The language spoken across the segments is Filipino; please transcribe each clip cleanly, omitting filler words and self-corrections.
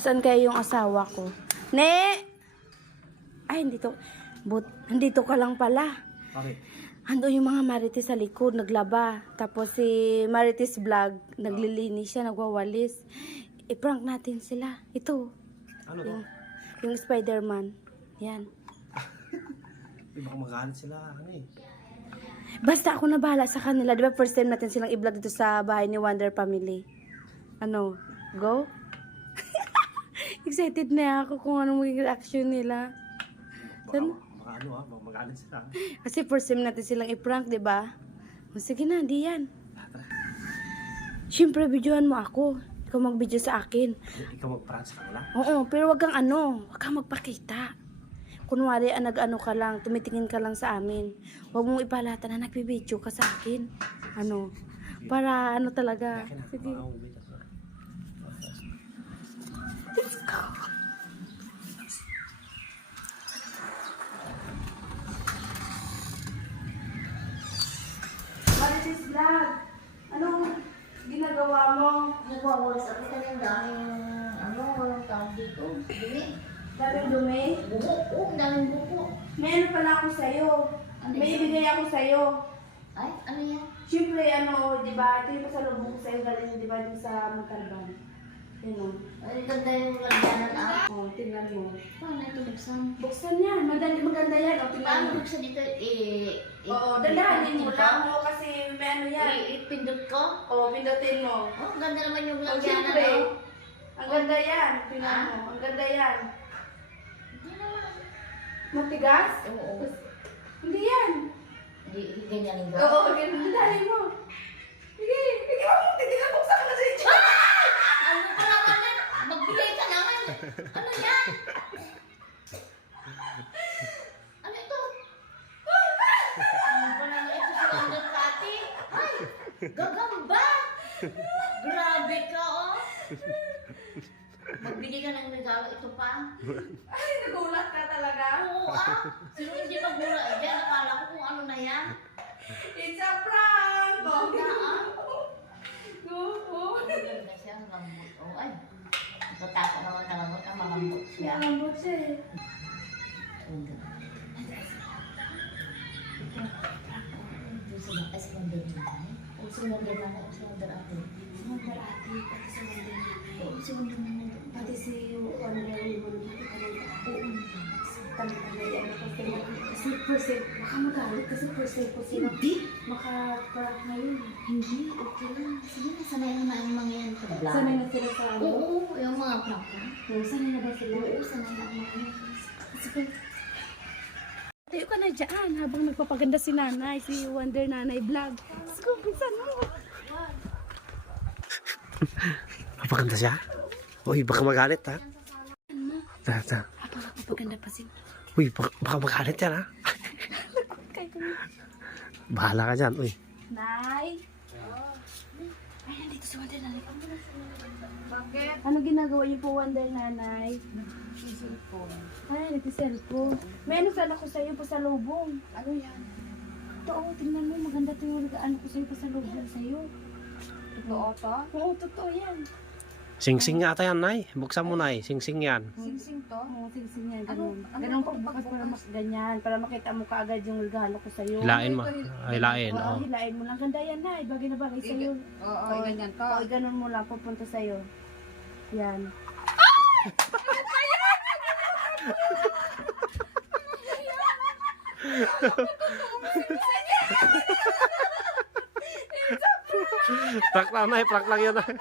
Saan kaya yung asawa ko? Ne! Ay, nandito ka lang pala. Bakit? Ando yung mga Marites sa likod, naglaba. Tapos si Marites Vlog, naglilinis siya, nagwawalis. I-prank natin sila. Ito. Ano to? Yung Spider-Man. Yan. Di ba kumakalit sila? Ano eh? Basta ako na bahala sa kanila. Di ba first time natin silang i-vlog dito sa bahay ni Wonder Family? Ano? Go? Excited na ako kung anong magiging reaction nila. Baka magalit sila. Kasi first time natin silang i-prank, di ba? Sige na, di yan. Siyempre, videohan mo ako. Ikaw mag-video sa akin. Ikaw mag-prank sa kanila? Oo, pero wag kang magpakita. Kunwari, nag-ano ka lang, tumitingin ka lang sa amin. Huwag mong ipalata na nagbibideo ka sa akin. Ano? Para ano talaga. Sige. Let's go. Marites Vlog, anong ginagawa mo? Nagwawalis ako kanyang daming, walang tawag dito. Dumi. Daming dumi? Oo, daming buko. May ano pala ako sa'yo. Ano May yan? ibigay ako sa'yo. Ay, ano yan? Siyempre, di ba, ito yung pasalubong ko sa'yo galing, di ba, din sa Montalban. Yan o. Ay, ganda yung lagyanan Oh, tingnan mo. Paano ito buksan? Buksan yan. Maganda yan. O, tingnan Paano mo. buksan dito? Oo, dandahanin mo lang mo kasi may ano yan. Ipindot ko? Oo, pindutin mo. Oh, ganda naman yung O, lagyanan. siyempre. Oh. Ang ganda yan. Tingnan Ah? mo. Ang ganda yan. Hindi naman. Matigas? Oo. Hindi yan. Hindi ganyan yung Oo, dandahanin mo. Sige, ikaw mo. Titingnan buksan ka na sa inyo. Ano pa naman yan? Magbigay ka naman. Ano yan? Ano ito? Ano ba naman ito sa Wonder Kati? Ay, gagamba! Grabe ka, oh! Magbigay ka ng regalo, ito pa? Ay, nagulat ka talaga. Oo, Sino hindi magmula dyan? Akala ko kung ano na yan. It's a prank! Ganda, Oo. Ganda siya, ang lambot. Oh, ay. Matako naman ang lambot. Ang malambot siya. Malambot siya eh. Ganda. Ito sila. Ay, si Wonder Nanay. O, si Wonder Nanay. O, si Wonder Ate. Si Wonder Ate, pati si Wonder Nanay. Oo, si Wonder Nanay. Pati si Wonder Woman, pati ka lang. Oo. Tanda-tanda yan. Kasi first time, baka magalit kasi first time ko sila. Hindi. Makaparap ngayon. Hindi. Okay lang. Sige na, sanay na ang mga yan. Sanay na sila sa ano? Oo, yung mga prank. Sanay na ba sila? Oo, sanay na ang mga yan. Sige. Tayo ka na dyan habang nagpapaganda si nanay, si Wonder Nanay Vlog. Let's go, pinsan mo. Papaganda siya? Uy, baka magalit ha? Habang nagpapaganda pa si Uy, baka magalit yan ha? Bahala ka dyan, uy. Nay! Ay, nandito si Wonder Nanay. Bakit? Ano ginagawa niyo po, Wonder Nanay? Ay, nagsiselfone. May ano sana ko sa'yo pa sa lubong. Ano yan? Ito, oh, tingnan mo. Maganda ito yung ano ko sa'yo pa sa lubong sa'yo. Totoo to? Oo, totoo yan. Sing-sing ata yan, Nay. Buksan mo, Nay. Sing-sing yan. Sing-sing to? Oo, sing-sing yan. Ganun. Ganun pagbukas para mas ganyan. Para makita mo kaagad yung regalo ko sa'yo. Hilain mo. Hilain, Oo, oh. hilain mo lang. Ganda yan, Nay. Bagay na bagay sa'yo. Oo, ganyan to. Oo, ganun mo lang. Pupunta sa'yo. Yan. Prank lang, Nay. Prank lang yun, Nay.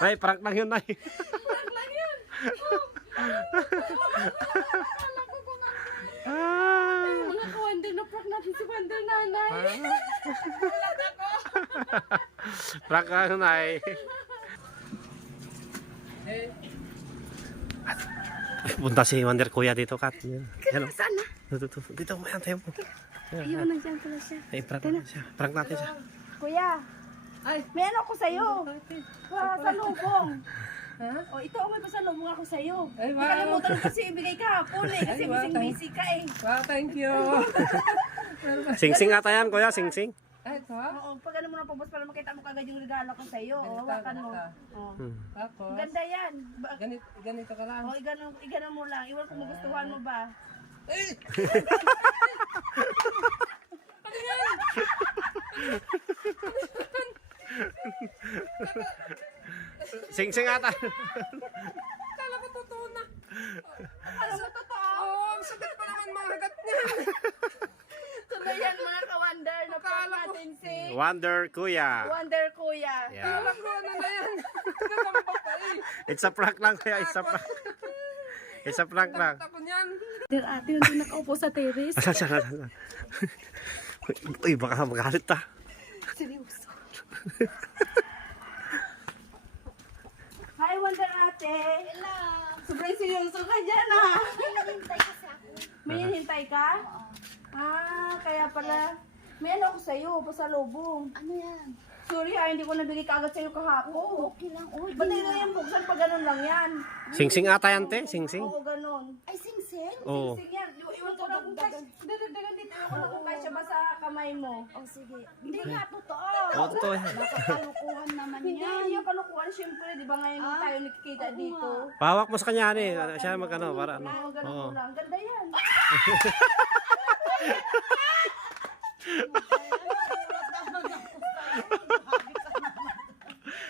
Nay, prank lang yun, Nay. Mga ka-Wonder na prank natin si Wonder Nanay. Prank lang, Nay. Punta si Wonder Kuya dito, Kat. Yan, oh. Saan na? Dito mo yan, tayo mo. Ayun, nandiyan pala siya. Ay, prank natin siya. Prank natin siya. Kuya, Ay, may ano ko sa'yo. Sa lubong. ha? O, ito may pasalubong ako sa'yo. Ay, wow. Nakalimutan ko kasi ibigay kahapon eh. Kasi Ay, wow, busy ka eh. Wow, thank you. Sing-sing ata yan, Kuya. Sing-sing. Ay, ito. Oo, pag ano mo na pabos para makita mo kagad yung regalo ko sa'yo. O, Ganito, hawakan mo. ganito. Oh. Tapos, Ganda yan. ganito ka lang. O, igano mo lang. Iwan kung magustuhan mo ba. Sing-sing ata. Akala ko totoo na. Alam mo, totoo. Oo, ang sakit pa naman mga hagat niya. Tuloy yan mga ka-wonder. Napag natin si Wonder Kuya. Wonder Kuya. Yeah. Alam ko ano na yan. Gagamba pa eh. It's a prank lang kaya it's a prank. It's a prank lang. Tapon yan. Dear ate, nandun nakaupo sa terrace. Asan. Uy, baka magalit ta. Seryoso. Hi, Wonder ate. Hello. Sobrang seryoso ka dyan ah. May naghintay kasi ako. May hinihintay ka? Ah, kaya pala. May ano ako sa'yo, pasalubong. Ano yan? Sorry hindi ko nabigay kaagad sa'yo kahapon. Okay lang. Oh, Ba't na yan, buksan pa ganun lang yan? Sing-sing ata yan, te. Sing-sing. Oo, ganun. Ay, sing-sing? Oo. Sige yan, iwan ko lang kung kasya. Dadagdagan dito, iwan ko lang kung kasya ba sa kamay mo. Oh, sige. Hindi nga totoo. Oo, totoo yan. Kalukuhan naman Hindi yan. yung kalukuhan, syempre, di ba ngayon tayo nakikita dito? Pawak mo sa kanya, ni. Siya magano, para ano. Oo, ganun Oo. ko lang. Ganda yan.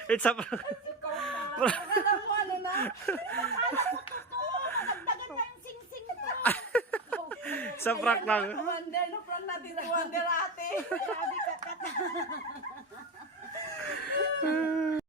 It's a prank. Akala mo ano na? Magdagan na yung sing-sing ko. Sa prank lang. Wonder, no prank natin si Wonder ate. Grabe ka.